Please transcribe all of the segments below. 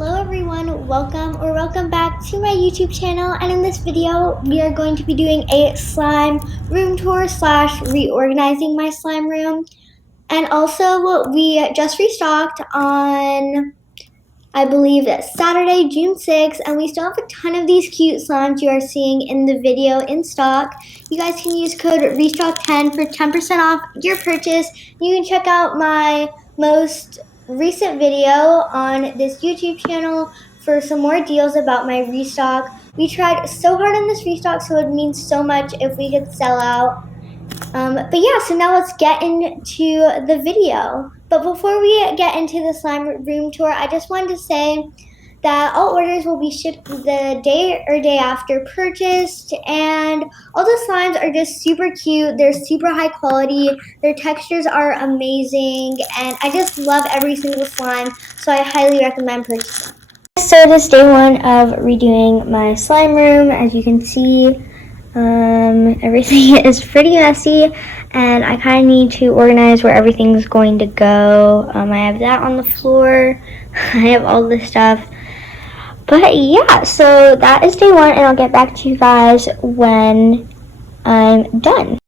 Hello everyone, welcome back to my YouTube channel, and in this video we are going to be doing a slime room tour / reorganizing my slime room. And also we just restocked on, I believe, Saturday, June 6th, and we still have a ton of these cute slimes you are seeing in the video in stock. You guys can use code RESTOCK10 for 10% off your purchase. You can check out my most recent video on this YouTube channel for some more deals about my restock. We tried so hard on this restock, so it would mean so much if we could sell out. But yeah, so now let's get into the video. But before we get into the slime room tour, I just wanted to say that all orders will be shipped the day after purchased, and all the slimes are just super cute. They're super high quality. Their textures are amazing, and I just love every single slime, so I highly recommend purchasing. So this is day one of redoing my slime room. As you can see, everything is pretty messy, and I kind of need to organize where everything's going to go. I have that on the floor. I have all this stuff. But yeah, so that is day one, and I'll get back to you guys when I'm done.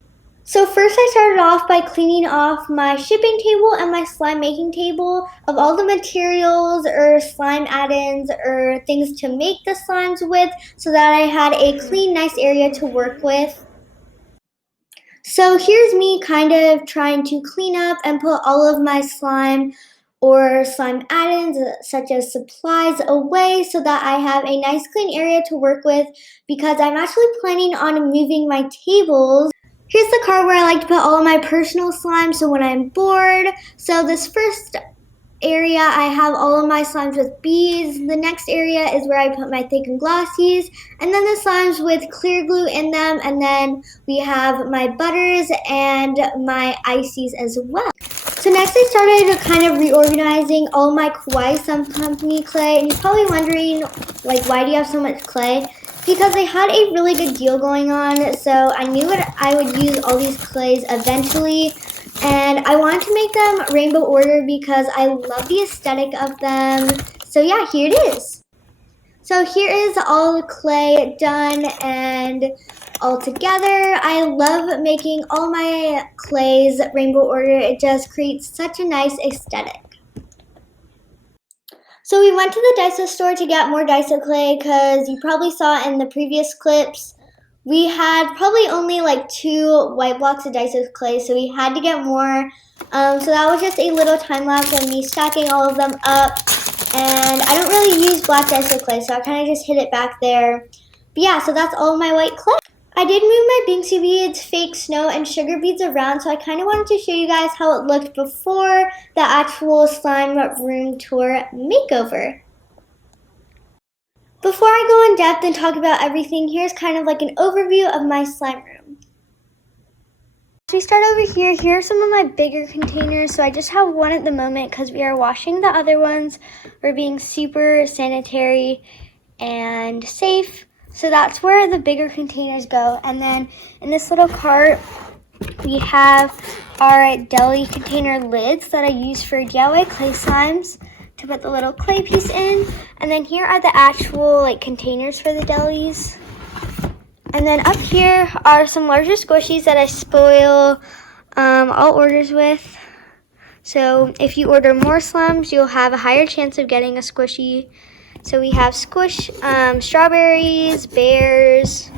So first I started off by cleaning off my shipping table and my slime making table of all the materials or slime add-ins or things to make the slimes with, so that I had a clean, nice area to work with. So here's me kind of trying to clean up and put all of my slime or slime add-ins such as supplies away, so that I have a nice clean area to work with, because I'm actually planning on moving my tables. Here's the card where I like to put all of my personal slime, so when I'm bored. So this first area, I have all of my slimes with bees. The next area is where I put my thick and glossies, and then the slimes with clear glue in them, and then we have my butters and my ices as well. So next I started kind of reorganizing all my Kawaii Some Company clay, and you're probably wondering, like, why do you have so much clay? Because they had a really good deal going on, so I knew I would use all these clays eventually, and I wanted to make them rainbow order because I love the aesthetic of them. So yeah, here it is. So here is all the clay done and all together. I love making all my clays rainbow order. It just creates such a nice aesthetic. So we went to the Daiso store to get more Daiso clay, because you probably saw in the previous clips, we had probably only like 2 white blocks of Daiso clay, so we had to get more. So that was just a little time lapse of me stacking all of them up. And I don't really use black Daiso clay, so I kind of just hid it back there. But yeah, so that's all my white clay. I did move my Binksy beads, fake snow, and sugar beads around, so I kind of wanted to show you guys how it looked before the actual slime room tour makeover. Before I go in depth and talk about everything, here's kind of like an overview of my slime room. So we start over here. Here are some of my bigger containers. So I just have one at the moment because we are washing the other ones. We're being super sanitary and safe. So that's where the bigger containers go. And then in this little cart, we have our deli container lids that I use for DIY clay slimes to put the little clay piece in. And then here are the actual containers for the delis. And then up here are some larger squishies that I spoil all orders with. So if you order more slimes, you'll have a higher chance of getting a squishy. So we have strawberries, bears,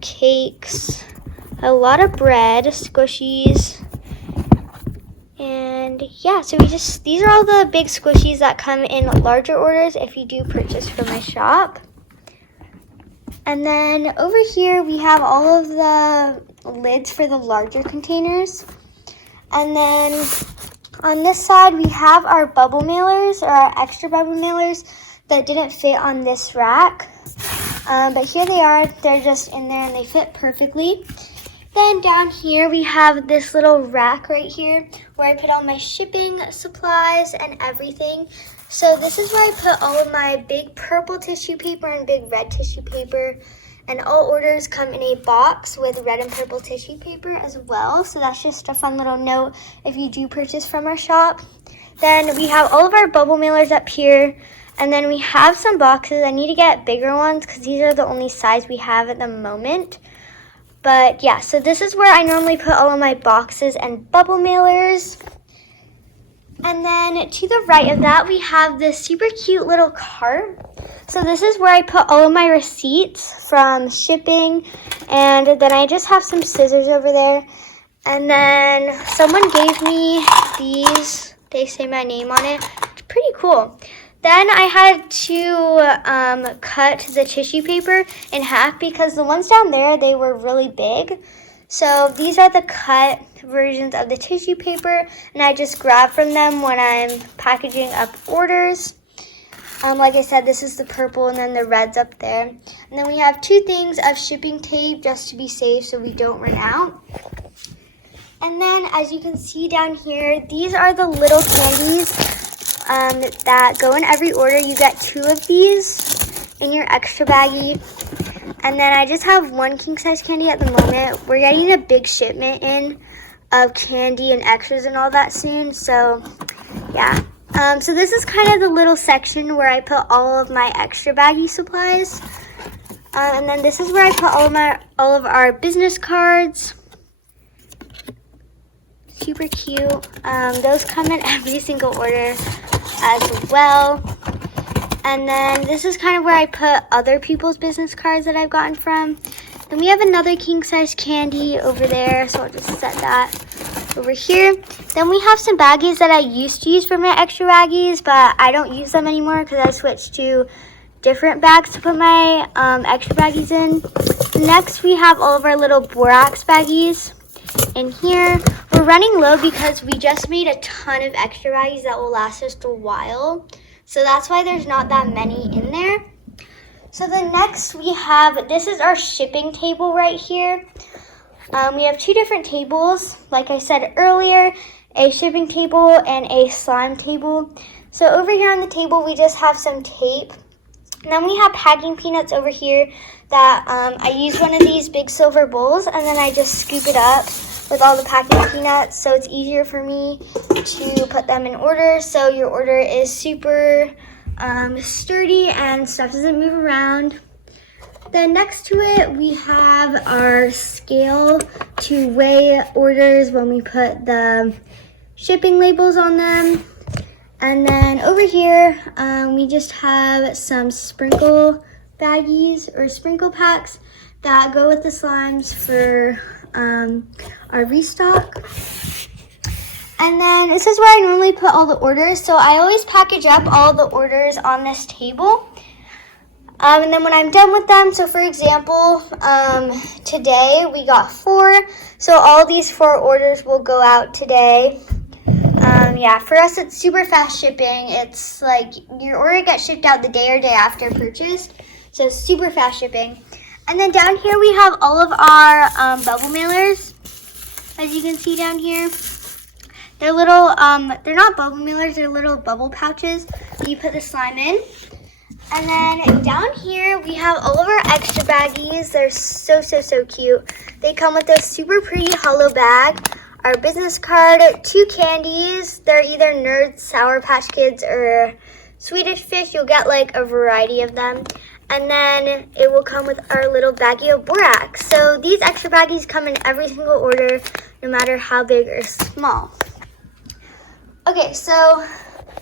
cakes, a lot of bread, squishies, and yeah, so these are all the big squishies that come in larger orders if you do purchase from my shop. And then over here we have all of the lids for the larger containers. And then on this side we have our bubble mailers, or our extra bubble mailers, that didn't fit on this rack. But here they are. They're just in there and they fit perfectly. Then down here we have this little rack right here where I put all my shipping supplies and everything. So this is where I put all of my big purple tissue paper and big red tissue paper. And all orders come in a box with red and purple tissue paper as well. So that's just a fun little note if you do purchase from our shop. Then we have all of our bubble mailers up here. And then we have some boxes. I need to get bigger ones because these are the only size we have at the moment. But yeah, so this is where I normally put all of my boxes and bubble mailers. And then to the right of that, we have this super cute little cart. So this is where I put all of my receipts from shipping. And then I just have some scissors over there. And then someone gave me these. They say my name on it. It's pretty cool. Then I had to cut the tissue paper in half because the ones down there, they were really big. So these are the cut versions of the tissue paper, and I just grab from them when I'm packaging up orders. Like I said, this is the purple and then the red's up there. And then we have 2 things of shipping tape just to be safe so we don't run out. And then as you can see down here, these are the little candies that go in every order. You get 2 of these in your extra baggie. And then I just have 1 king size candy at the moment. We're getting a big shipment in of candy and extras and all that soon. So yeah. So this is kind of the little section where I put all of my extra baggie supplies. And then this is where I put all of our business cards. Super cute. Those come in every single order as well. And then this is kind of where I put other people's business cards that I've gotten from. Then we have another king size candy over there, so I'll just set that over here. Then we have some baggies that I used to use for my extra baggies, but I don't use them anymore because I switched to different bags to put my extra baggies in. Next, we have all of our little borax baggies in here. We're running low because we just made a ton of extra baggies that will last us a while. So that's why there's not that many in there. So the next we have, this is our shipping table right here. We have 2 different tables. Like I said earlier, a shipping table and a slime table. So over here on the table, we just have some tape. And then we have packing peanuts over here that I use one of these big silver bowls and then I just scoop it up with all the packing peanuts, so it's easier for me to put them in order. So your order is super sturdy and stuff doesn't move around. Then next to it, we have our scale to weigh orders when we put the shipping labels on them. And then over here, we just have some sprinkle baggies or sprinkle packs that go with the slimes for our restock. And then this is where I normally put all the orders. So I always package up all the orders on this table. And then when I'm done with them, so for example, today we got 4. So all these 4 orders will go out today. Yeah, for us it's super fast shipping. It's like your order gets shipped out the day or day after purchased. So super fast shipping. And then down here we have all of our bubble mailers. As you can see down here. They're little, they're not bubble mailers, they're little bubble pouches that you put the slime in. And then down here we have all of our extra baggies. They're so cute. They come with this super pretty hollow bag. Our business card, 2 candies. They're either Nerds, Sour Patch Kids, or Swedish Fish. You'll get like a variety of them. And then it will come with our little baggie of borax. So these extra baggies come in every single order, no matter how big or small. Okay, so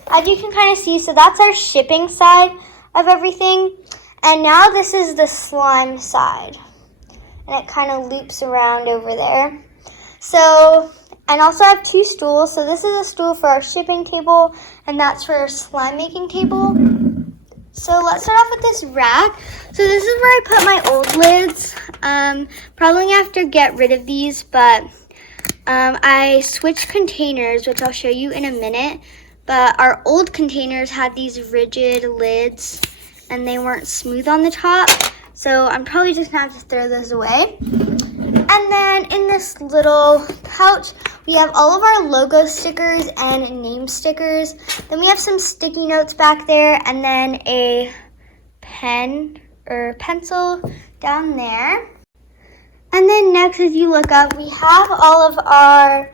as you can kind of see, so that's our shipping side of everything. And now this is the slime side. And it kind of loops around over there. So, and also I have 2 stools. So this is a stool for our shipping table, and that's for our slime making table. So let's start off with this rack. So this is where I put my old lids. Probably have to get rid of these, but I switched containers, which I'll show you in a minute. But our old containers had these rigid lids, and they weren't smooth on the top. So I'm probably just gonna have to throw those away. And then in this little pouch, we have all of our logo stickers and name stickers. Then we have some sticky notes back there, and then a pen or pencil down there. And then next, as you look up, we have all of our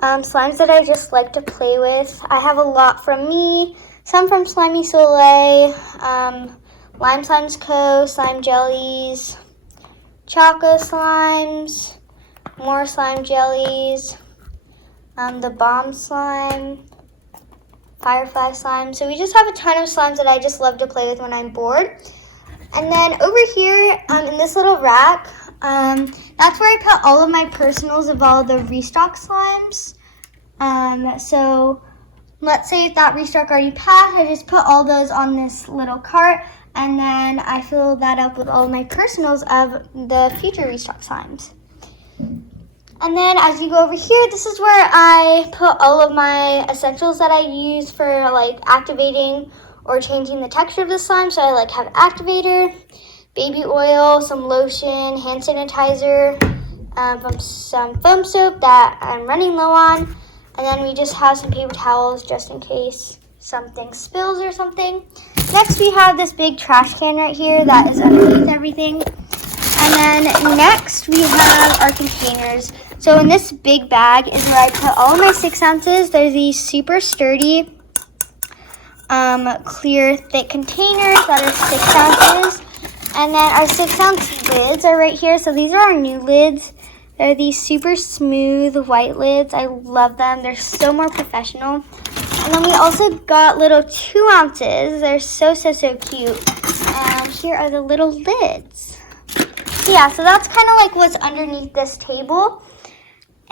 slimes that I just like to play with. I have a lot from me, some from Slimy Soleil, Lime Slimes Co., slime jellies, Choco Slimes, more slime jellies, the Bomb Slime, Firefly Slime. So we just have a ton of slimes that I just love to play with when I'm bored. And then over here in this little rack, that's where I put all of my personals of all the restock slimes. So let's say if that restock already passed, I just put all those on this little cart, and then I fill that up with all of my personals of the future restock slimes. And then as you go over here, this is where I put all of my essentials that I use for like activating or changing the texture of the slime. So I like have activator, baby oil, some lotion, hand sanitizer, from some foam soap that I'm running low on. And then we just have some paper towels just in case something spills or something. Next we have this big trash can right here that is underneath everything. And then next we have our containers. So in this big bag is where I put all of my 6 ounces. They're these super sturdy, clear, thick containers that are 6 ounces. And then our 6-ounce lids are right here. So these are our new lids. They're these super smooth white lids. I love them. They're so more professional. And then we also got little 2 ounces. They're so cute. And here are the little lids. So yeah, so that's kind of like what's underneath this table.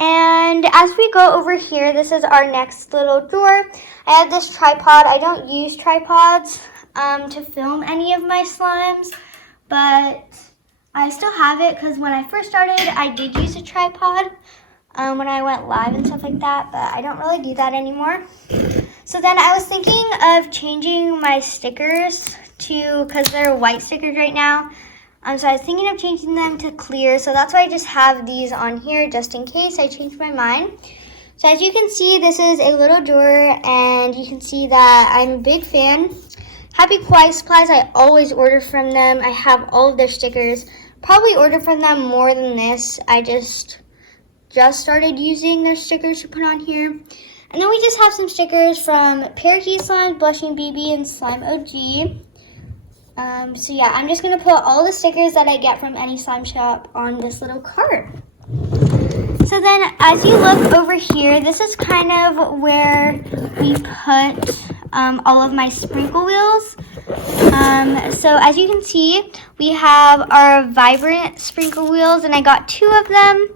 And as we go over here, this is our next little drawer. I have this tripod. I don't use tripods to film any of my slimes, but I still have it because when I first started, I did use a tripod when I went live and stuff like that, but I don't really do that anymore. So then I was thinking of changing my stickers to, because they're white stickers right now, so I was thinking of changing them to clear. So that's why I just have these on here just in case I change my mind. So as you can see, this is a little drawer, and you can see that I'm a big fan. Happy Kawaii Supplies, I always order from them. I have all of their stickers. Probably order from them more than this. I just started using their stickers to put on here. And then we just have some stickers from Parakeet Slime, Blushing BB, and Slime OG. So yeah, I'm just going to put all the stickers that I get from any slime shop on this little cart. So then as you look over here, this is kind of where we put all of my sprinkle wheels. So as you can see, we have our vibrant sprinkle wheels, and I got 2 of them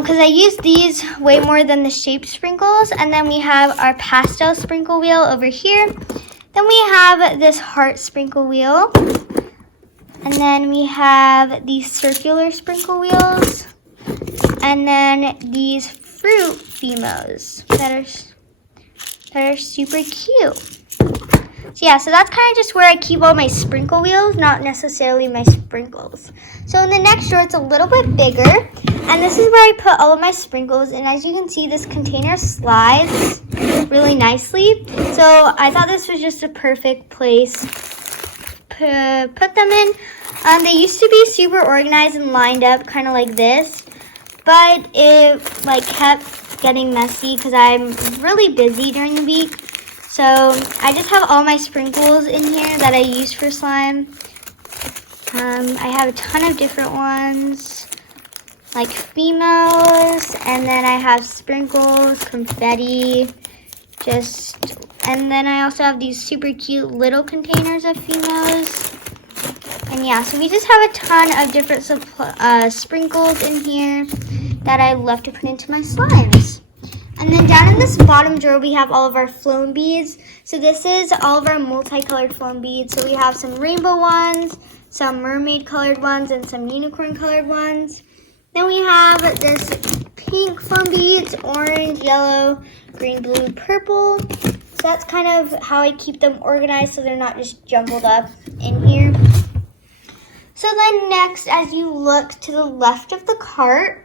because I use these way more than the shaped sprinkles. And then we have our pastel sprinkle wheel over here. Then we have this heart sprinkle wheel. And then we have these circular sprinkle wheels. And then these fruit Fimos that are super cute. So yeah, so that's kind of just where I keep all my sprinkle wheels, not necessarily my sprinkles. So in the next drawer, it's a little bit bigger, and this is where I put all of my sprinkles. And as you can see, this container slides really nicely. So I thought this was just a perfect place to put them in. They used to be super organized and lined up, kind of like this, but it like kept getting messy because I'm really busy during the week. So I just have all my sprinkles in here that I use for slime. I have a ton of different ones, like Fimos, and then I have sprinkles, confetti, and then I also have these super cute little containers of Fimos. And yeah, so we just have a ton of different sprinkles in here that I love to put into my slimes. And then down in this bottom drawer, we have all of our flown beads. So this is all of our multicolored flown beads. So we have some rainbow ones, some mermaid colored ones, and some unicorn colored ones. Then we have this pink flown beads, orange, yellow, green, blue, purple. So that's kind of how I keep them organized so they're not just jumbled up in here. So then next, as you look to the left of the cart,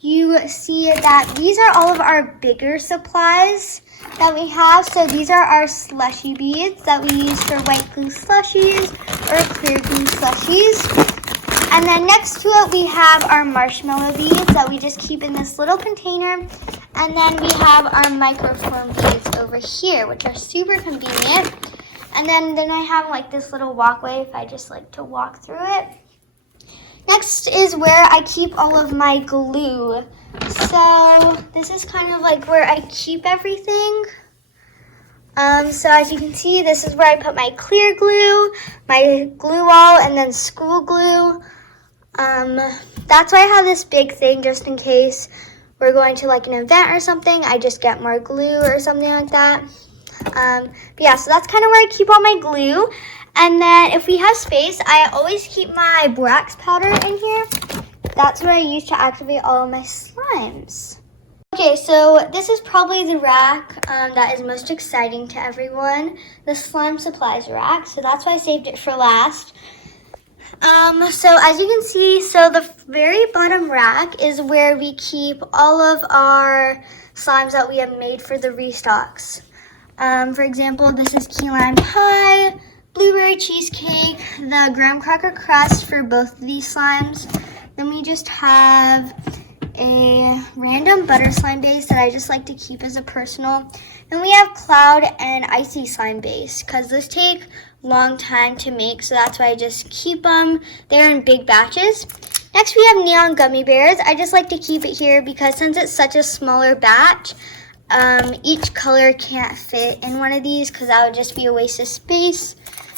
you see that these are all of our bigger supplies that we have. So these are our slushy beads that we use for white glue slushies or clear glue slushies. And then next to it, we have our marshmallow beads that we just keep in this little container. And then we have our microflown beads over over here, which are super convenient. And then I have like this little walkway if I just like to walk through it. Next is where I keep all of my glue. So this is kind of like where I keep everything. So as you can see, this is where I put my clear glue, my glue wall, and then school glue. That's why I have this big thing just in case we're going to like an event or something. I just get more glue or something like that. But yeah, so that's kind of where I keep all my glue. And then if we have space, I always keep my borax powder in here. That's what I use to activate all of my slimes. Okay, so this is probably the rack that is most exciting to everyone, the slime supplies rack. So that's why I saved it for last. So as you can see, so the very bottom rack is where we keep all of our slimes that we have made for the restocks. For example, this is key lime pie, blueberry cheesecake, the graham cracker crust for both of these slimes. Then we just have a random butter slime base that I just like to keep as a personal. Then we have cloud and icy slime base because those take long time to make, so that's why I just keep them there in big batches. Next we have neon gummy bears. I just like to keep it here because since it's such a smaller batch, each color can't fit in one of these because that would just be a waste of space.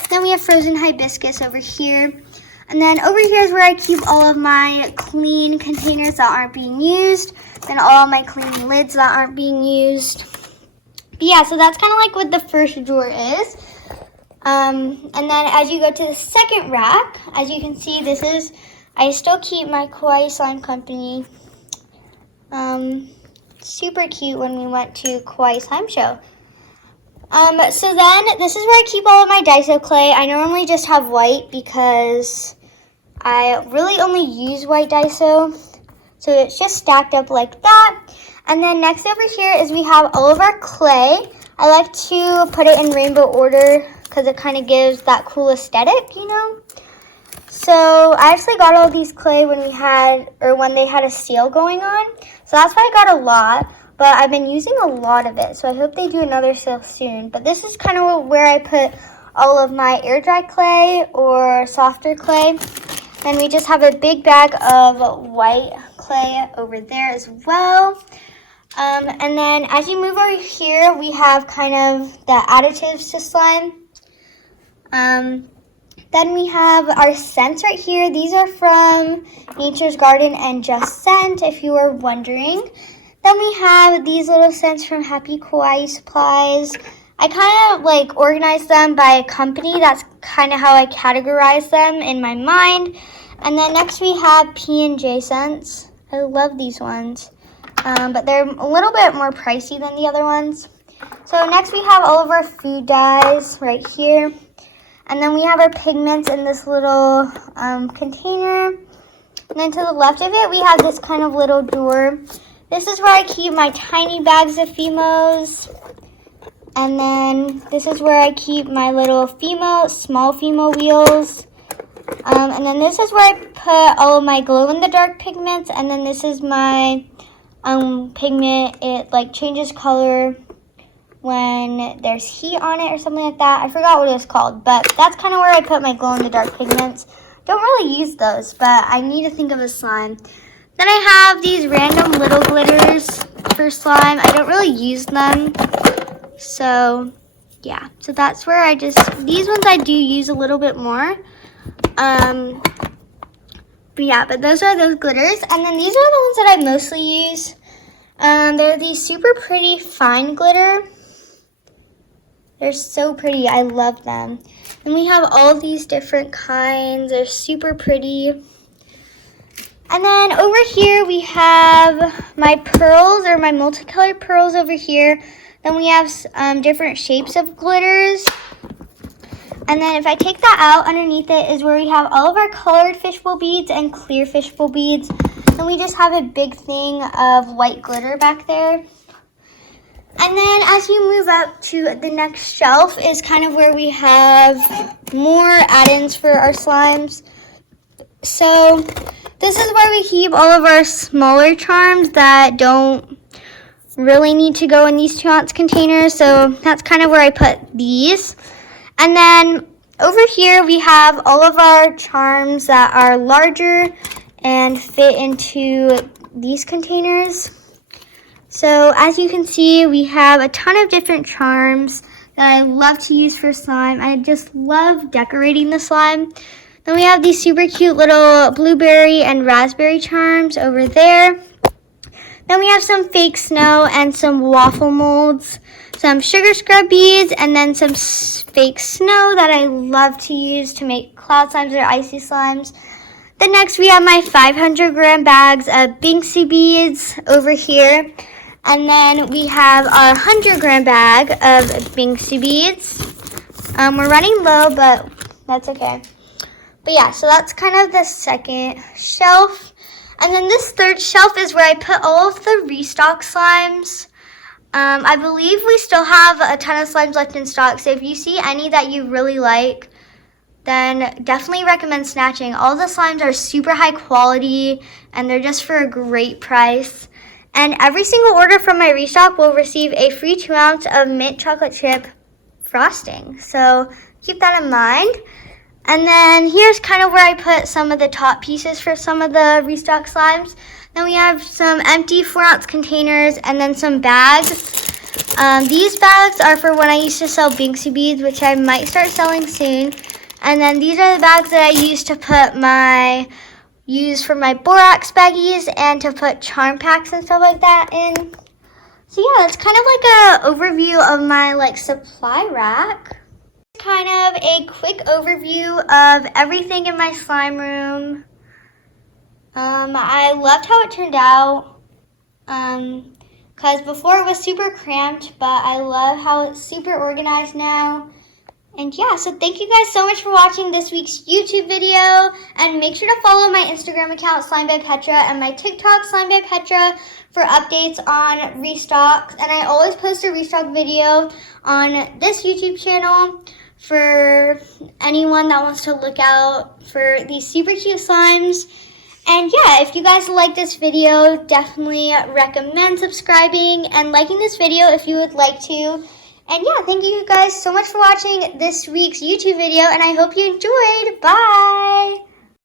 Then we have frozen hibiscus over here. And then over here is where I keep all of my clean containers that aren't being used. Then all of my clean lids that aren't being used. But yeah, so that's kind of like what the first drawer is. And then as you go to the second rack, as you can see, this is, I still keep my Kawaii Slime Company. Super cute when we went to Kawaii Slime Show. So then this is where I keep all of my Daiso clay. I normally just have white because I really only use white Daiso. So it's just stacked up like that. And then next over here is we have all of our clay. I like to put it in rainbow order because it kind of gives that cool aesthetic, you know? So I actually got all these clay when we had, or when they had a sale going on. So that's why I got a lot, but I've been using a lot of it. So I hope they do another sale soon. But this is kind of where I put all of my air dry clay or softer clay. Then we just have a big bag of white clay over there as well. And then as you move over here, we have kind of the additives to slime. Then we have our scents right here. These are from Nature's Garden and Just Scent, if you were wondering. Then we have these little scents from Happy Kawaii Supplies. I kind of like organize them by company. That's kind of how I categorize them in my mind. And then next we have P&J scents. I love these ones, but they're a little bit more pricey than the other ones. So next we have all of our food dyes right here. And then we have our pigments in this little container. And then to the left of it, we have this kind of little drawer. This is where I keep my tiny bags of Fimos. And then this is where I keep my little small Fimo wheels. And then this is where I put all of my glow-in-the-dark pigments. And then this is my pigment. It like changes color when there's heat on it or something like that. I forgot what it was called, but that's kind of where I put my glow-in-the-dark pigments. Don't really use those, but I need to think of a slime. Then I have these random little glitters for slime. I don't really use them. So, yeah. So that's where I just, these ones I do use a little bit more. But yeah, but those are those glitters. And then these are the ones that I mostly use. They're these super pretty fine glitter. They're so pretty. I love them. And we have all these different kinds. They're super pretty. And then over here we have my pearls, or my multicolored pearls over here. Then we have different shapes of glitters. And then if I take that out, underneath it is where we have all of our colored fishbowl beads and clear fishbowl beads. And we just have a big thing of white glitter back there. And then as you move up to the next shelf is kind of where we have more add-ins for our slimes. So this is where we keep all of our smaller charms that don't really need to go in these 2-ounce containers, so that's kind of where I put these. And then over here we have all of our charms that are larger and fit into these containers. So as you can see, we have a ton of different charms that I love to use for slime. I just love decorating the slime. Then we have these super cute little blueberry and raspberry charms over there. Then we have some fake snow and some waffle molds, some sugar scrub beads, and then some fake snow that I love to use to make cloud slimes or icy slimes. Then next we have my 500-gram bags of Binksy beads over here. And then we have our 100-gram bag of Binksy beads. We're running low, but that's okay. But yeah, so that's kind of the second shelf. And then this third shelf is where I put all of the restock slimes. I believe we still have a ton of slimes left in stock, so if you see any that you really like, then definitely recommend snatching. All the slimes are super high quality, and they're just for a great price. And every single order from my restock will receive a free 2-ounce of mint chocolate chip frosting. So keep that in mind. And then here's kind of where I put some of the top pieces for some of the restock slimes. Then we have some empty 4-ounce containers and then some bags. These bags are for when I used to sell Binksy beads, which I might start selling soon. And then these are the bags that I use to put use for my borax baggies and to put charm packs and stuff like that in. So yeah, that's kind of like an overview of my supply rack. Kind of a quick overview of everything in my slime room. I loved how it turned out because before it was super cramped, but I love how it's super organized now. And yeah, so thank you guys so much for watching this week's YouTube video. And make sure to follow my Instagram account, SLimeByPetra, and my TikTok, SLimeByPetra, for updates on restocks. And I always post a restock video on this YouTube channel for anyone that wants to look out for these super cute slimes. And yeah, if you guys like this video, definitely recommend subscribing and liking this video if you would like to. And yeah, thank you guys so much for watching this week's YouTube video, and I hope you enjoyed. Bye!